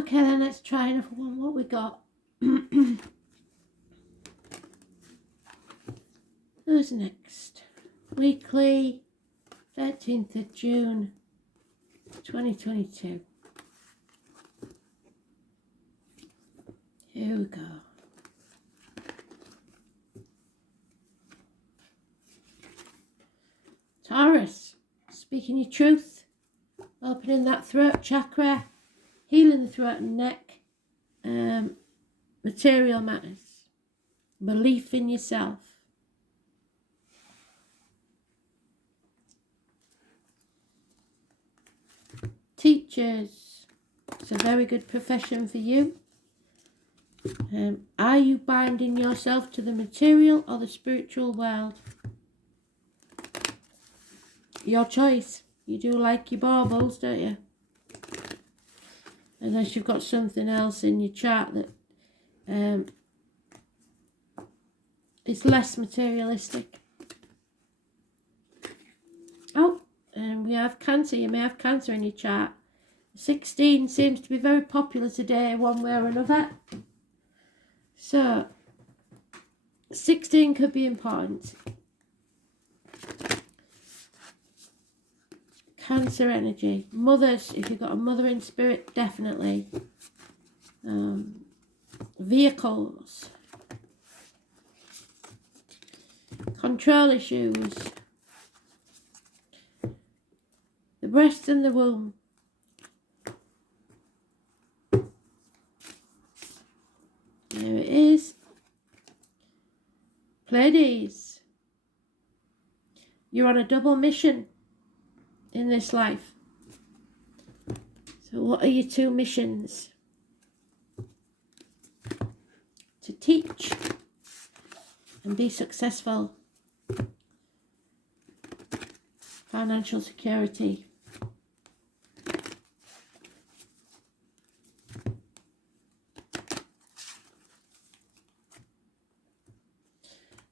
Okay, then let's try another one. What we got? Who's next? Weekly, 13th of June, 2022. Here we go. Taurus, speaking your truth, opening that throat chakra, healing the throat and neck, material matters, belief in yourself. Teachers, it's a very good profession for you. Are you binding yourself to the material or the spiritual world? Your choice. You do like your baubles, don't you? Unless you've got something else in your chart that is less materialistic. Oh, and we have Cancer. You may have Cancer in your chart. 16 seems to be very popular today, one way or another. So, 16 could be important. Cancer energy. Mothers, if you've got a mother in spirit, definitely. Vehicles. Control issues. The breast and the womb. There it is. Pleiades. You're on a double mission in this life. So what are your two missions? To teach and be successful. Financial security.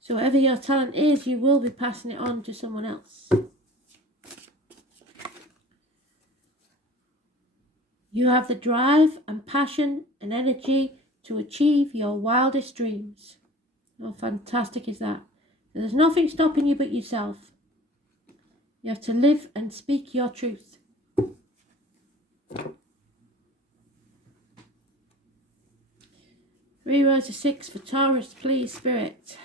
So whatever your talent is, you will be passing it on to someone else. You have the drive and passion and energy to achieve your wildest dreams. How fantastic is that? There's nothing stopping you but yourself. You have to live and speak your truth. Three rows of 6 for Taurus, please, Spirit.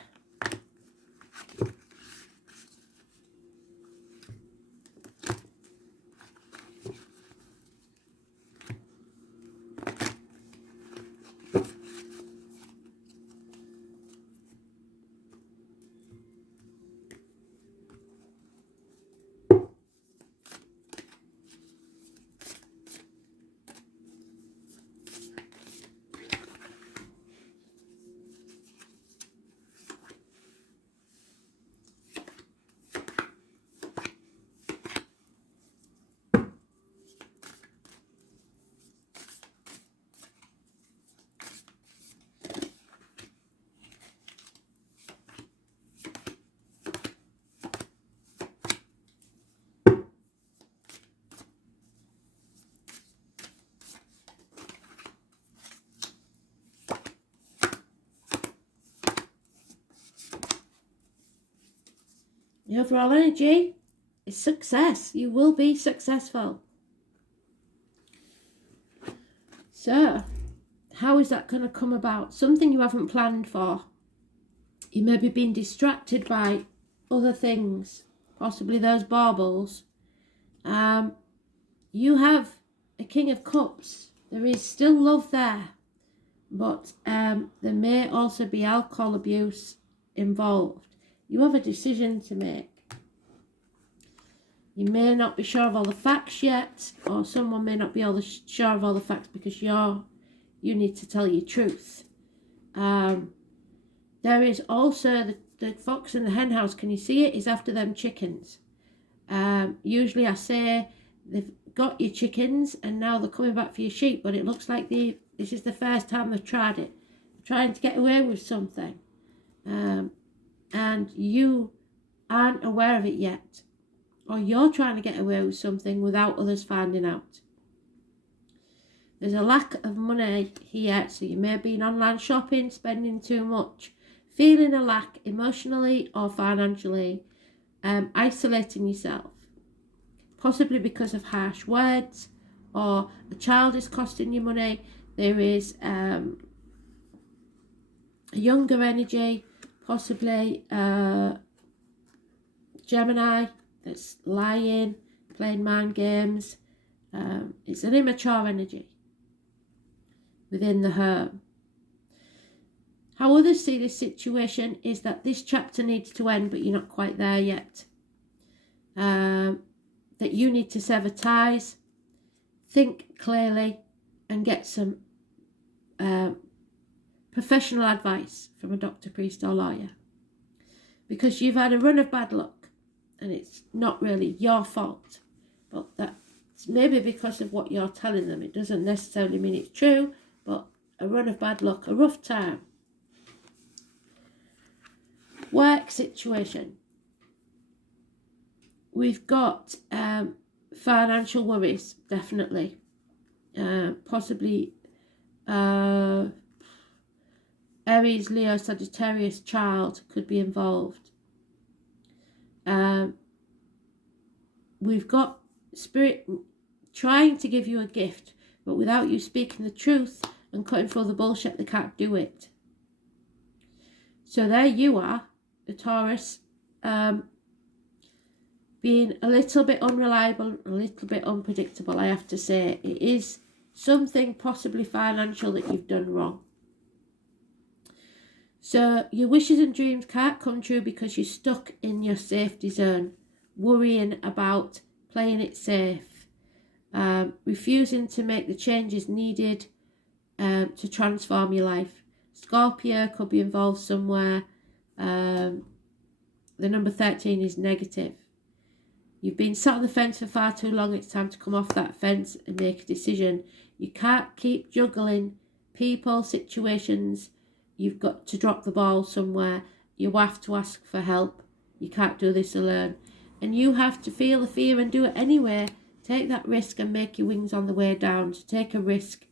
The overall energy is success. You will be successful. So, how is that going to come about? Something you haven't planned for. You may be being distracted by other things, possibly those baubles. You have a King of Cups. There is still love there, but there may also be alcohol abuse involved. You have a decision to make. You may not be sure of all the facts yet, or someone may not be sure of all the facts because you need to tell your truth. There is also the fox in the hen house. Can you see it? Is after them chickens. Usually I say they've got your chickens and now they're coming back for your sheep, but it looks like this is the first time they've tried it. They're trying to get away with something. And you aren't aware of it yet, or you're trying to get away with something without others finding out. There's a lack of money here, so you may have been online shopping, spending too much, feeling a lack emotionally or financially, isolating yourself, possibly because of harsh words, or a child is costing you money. There is a younger energy, possibly Gemini, that's lying, playing mind games. It's an immature energy within the home. How others see this situation is that this chapter needs to end, but you're not quite there yet. That you need to sever ties, think clearly, and get some professional advice from a doctor, priest, or lawyer. Because you've had a run of bad luck, and it's not really your fault, but that's maybe because of what you're telling them. It doesn't necessarily mean it's true, but a run of bad luck, a rough time. Work situation. We've got financial worries, definitely. Possibly Aries, Leo, Sagittarius child could be involved. We've got spirit trying to give you a gift, but without you speaking the truth and cutting through the bullshit, they can't do it. So there you are, the Taurus, being a little bit unreliable, a little bit unpredictable, I have to say. It is something possibly financial that you've done wrong. So your wishes and dreams can't come true because you're stuck in your safety zone, worrying about playing it safe, refusing to make the changes needed to transform your life. Scorpio could be involved somewhere. The number 13 is negative. You've been sat on the fence for far too long. It's time to come off that fence and make a decision. You can't keep juggling people, situations. You've got to drop the ball somewhere. You have to ask for help. You can't do this alone. And you have to feel the fear and do it anyway. Take that risk and make your wings on the way down. So take a risk.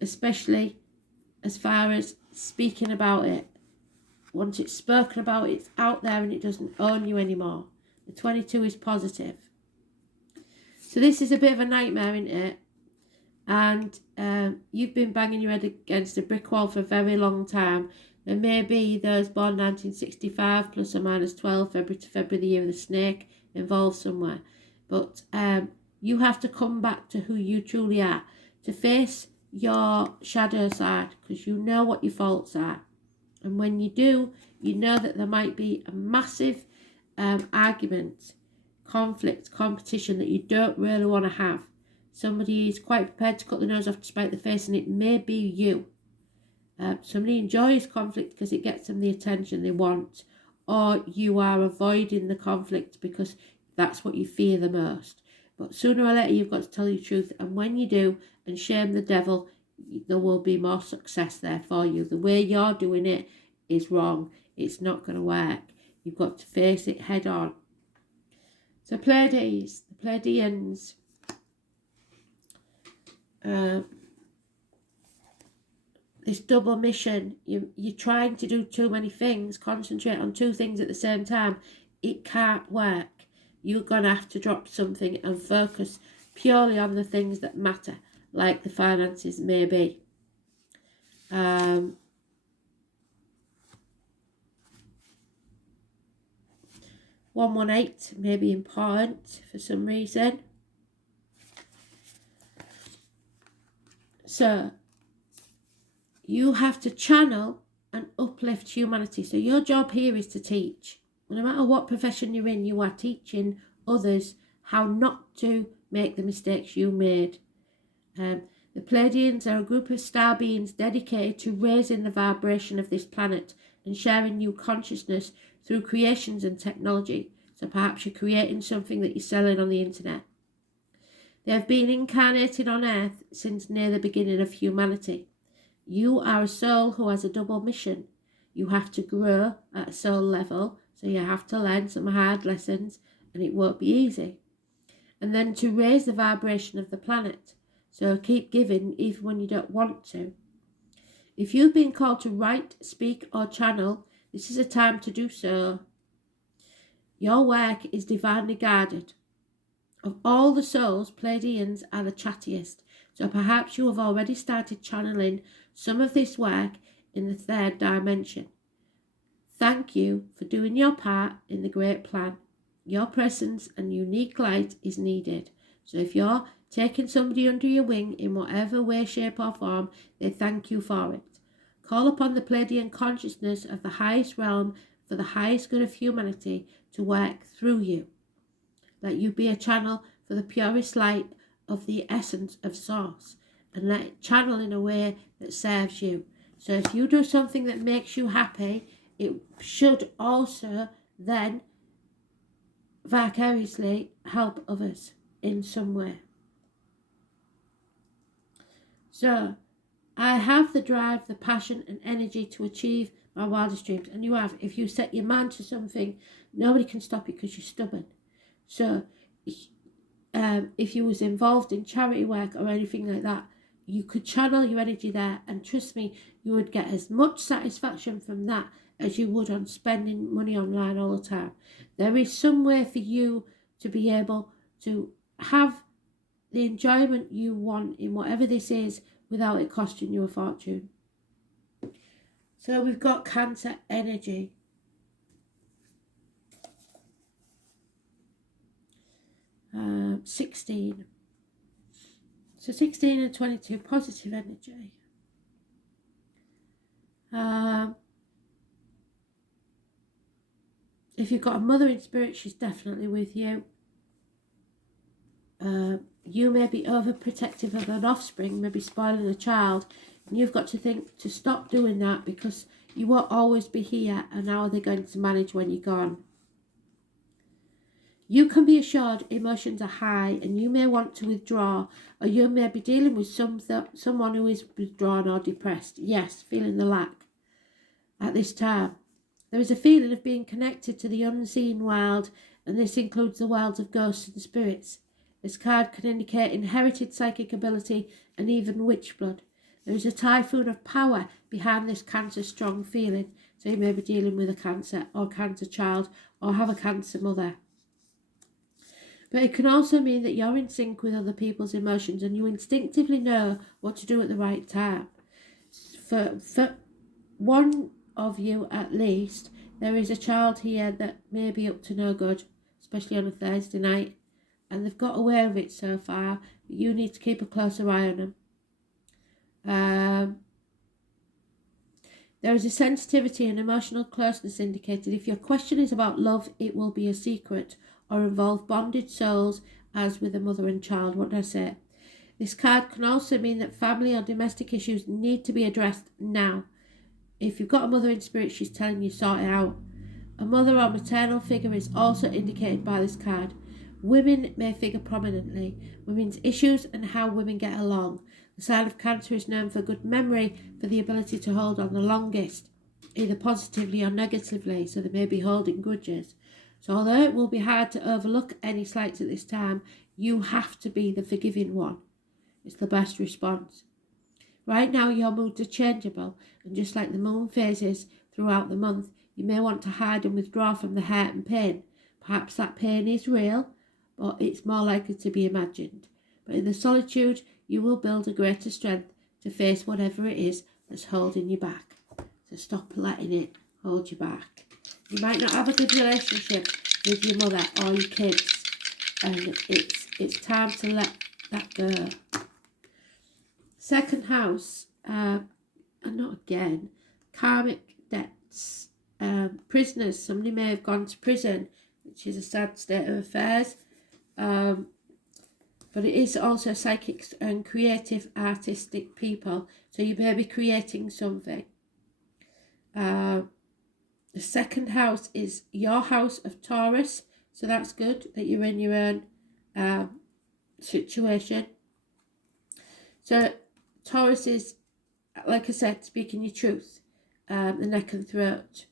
Especially as far as speaking about it. Once it's spoken about, it's out there and it doesn't own you anymore. The 22 is positive. So this is a bit of a nightmare, isn't it? And you've been banging your head against a brick wall for a very long time. There may be those born 1965 plus or minus 12, February to February, the year of the snake, involved somewhere. But you have to come back to who you truly are, to face your shadow side, because you know what your faults are. And when you do, you know that there might be a massive argument, conflict, competition that you don't really want to have. Somebody is quite prepared to cut the nose off to spite the face, and it may be you. Somebody enjoys conflict because it gets them the attention they want, or you are avoiding the conflict because that's what you fear the most. But sooner or later, you've got to tell the truth, and when you do, and shame the devil, there will be more success there for you. The way you're doing it is wrong. It's not going to work. You've got to face it head on. So Pleiades, the Pleiadians. This double mission, you're trying to do too many things, concentrate on two things at the same time. It can't work. You're going to have to drop something and focus purely on the things that matter, like the finances maybe. 118 may be important for some reason. So you have to channel and uplift humanity. So your job here is to teach. No matter what profession you're in, you are teaching others how not to make the mistakes you made. The Pleiadians are a group of star beings dedicated to raising the vibration of this planet and sharing new consciousness through creations and technology. So perhaps you're creating something that you're selling on the internet. They have been incarnated on Earth since near the beginning of humanity. You are a soul who has a double mission. You have to grow at a soul level, so you have to learn some hard lessons, and it won't be easy. And then to raise the vibration of the planet. So keep giving even when you don't want to. If you've been called to write, speak or channel, this is a time to do so. Your work is divinely guarded. Of all the souls, Pleiadians are the chattiest, so perhaps you have already started channeling some of this work in the third dimension. Thank you for doing your part in the great plan. Your presence and unique light is needed. So if you're taking somebody under your wing in whatever way, shape or form, they thank you for it. Call upon the Pleiadian consciousness of the highest realm for the highest good of humanity to work through you. Let you be a channel for the purest light of the essence of Source, and let it channel in a way that serves you. So if you do something that makes you happy, it should also then vicariously help others in some way. So I have the drive, the passion and energy to achieve my wildest dreams. And you have. If you set your mind to something, nobody can stop you because you're stubborn. So if you was involved in charity work or anything like that, you could channel your energy there, and trust me, you would get as much satisfaction from that as you would on spending money online all the time. There is some way for you to be able to have the enjoyment you want in whatever this is without it costing you a fortune. So we've got Cancer energy. Uh, 16. So 16 and 22, positive energy. If you've got a mother in spirit, she's definitely with you. You may be overprotective of an offspring, maybe spoiling a child, and you've got to think to stop doing that, because you won't always be here, and how are they going to manage when you're gone? You can be assured emotions are high, and you may want to withdraw, or you may be dealing with someone who is withdrawn or depressed. Yes, feeling the lack at this time. There is a feeling of being connected to the unseen world, and this includes the worlds of ghosts and spirits. This card can indicate inherited psychic ability and even witch blood. There is a typhoon of power behind this Cancer strong feeling, so you may be dealing with a Cancer or Cancer child, or have a Cancer mother. But it can also mean that you're in sync with other people's emotions, and you instinctively know what to do at the right time. For one of you at least, there is a child here that may be up to no good, especially on a Thursday night, and they've got away with it so far, but you need to keep a closer eye on them. There is a sensitivity and emotional closeness indicated. If your question is about love, it will be a secret or involve bonded souls, as with a mother and child. What did I say? This card can also mean that family or domestic issues need to be addressed now. If you've got a mother in spirit, she's telling you sort it out. A mother or maternal figure is also indicated by this card. Women may figure prominently. Women's issues and how women get along. The sign of Cancer is known for good memory, for the ability to hold on the longest, either positively or negatively, so they may be holding grudges. So although it will be hard to overlook any slights at this time, you have to be the forgiving one. It's the best response. Right now your moods are changeable, and just like the moon phases throughout the month, you may want to hide and withdraw from the hurt and pain. Perhaps that pain is real, but it's more likely to be imagined. But in the solitude, you will build a greater strength to face whatever it is that's holding you back. So stop letting it hold you back. You might not have a good relationship with your mother or your kids, and it's time to let that go. Second house, and not again, karmic debts. Prisoners, somebody may have gone to prison, which is a sad state of affairs. But it is also psychics and creative, artistic people. So you may be creating something. The second house is your house of Taurus. So that's good that you're in your own situation. So Taurus is, like I said, speaking your truth. The neck and throat.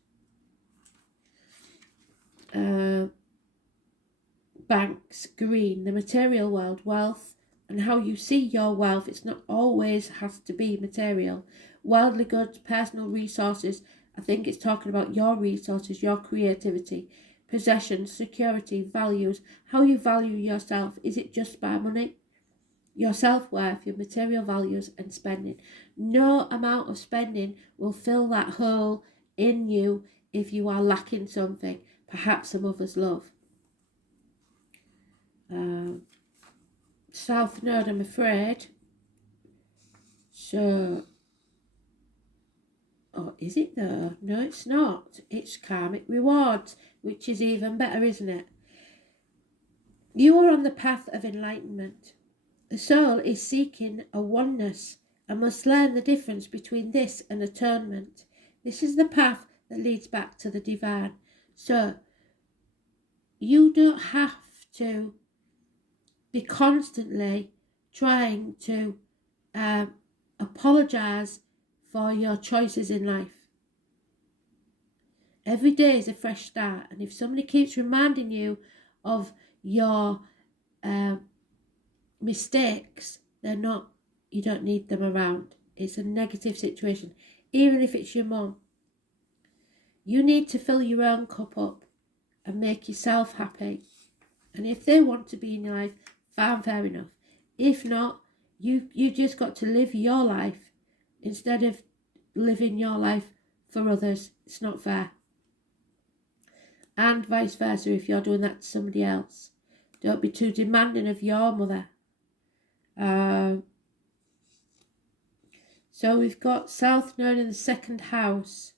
Banks, green, the material world, wealth, and how you see your wealth. It's not always has to be material. Worldly goods, personal resources. I think it's talking about your resources, your creativity, possessions, security, values, how you value yourself. Is it just by money? Your self-worth, your material values, and spending. No amount of spending will fill that hole in you if you are lacking something, perhaps a mother's love. South Node, I'm afraid. So, oh, is it though? No, it's not. It's karmic rewards, which is even better, isn't it? You are on the path of enlightenment. The soul is seeking a oneness and must learn the difference between this and atonement. This is the path that leads back to the divine. So, you don't have to be constantly trying to apologise for your choices in life. Every day is a fresh start, and if somebody keeps reminding you of your mistakes, you don't need them around. It's a negative situation, even if it's your mum. You need to fill your own cup up and make yourself happy. And if they want to be in your life, fine, fair enough. If not, you just got to live your life instead of living your life for others. It's not fair. And vice versa, if you're doing that to somebody else. Don't be too demanding of your mother. So we've got South Node in the second house.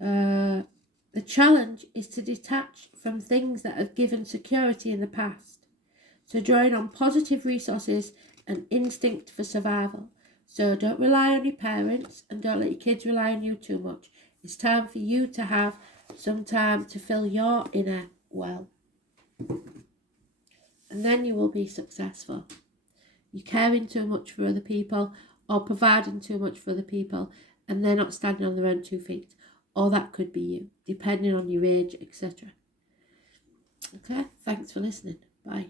The challenge is to detach from things that have given security in the past. So drawing on positive resources and instinct for survival. So don't rely on your parents and don't let your kids rely on you too much. It's time for you to have some time to fill your inner well. And then you will be successful. You're caring too much for other people or providing too much for other people and they're not standing on their own 2 feet. Or that could be you, depending on your age, etc. Okay, thanks for listening. Bye.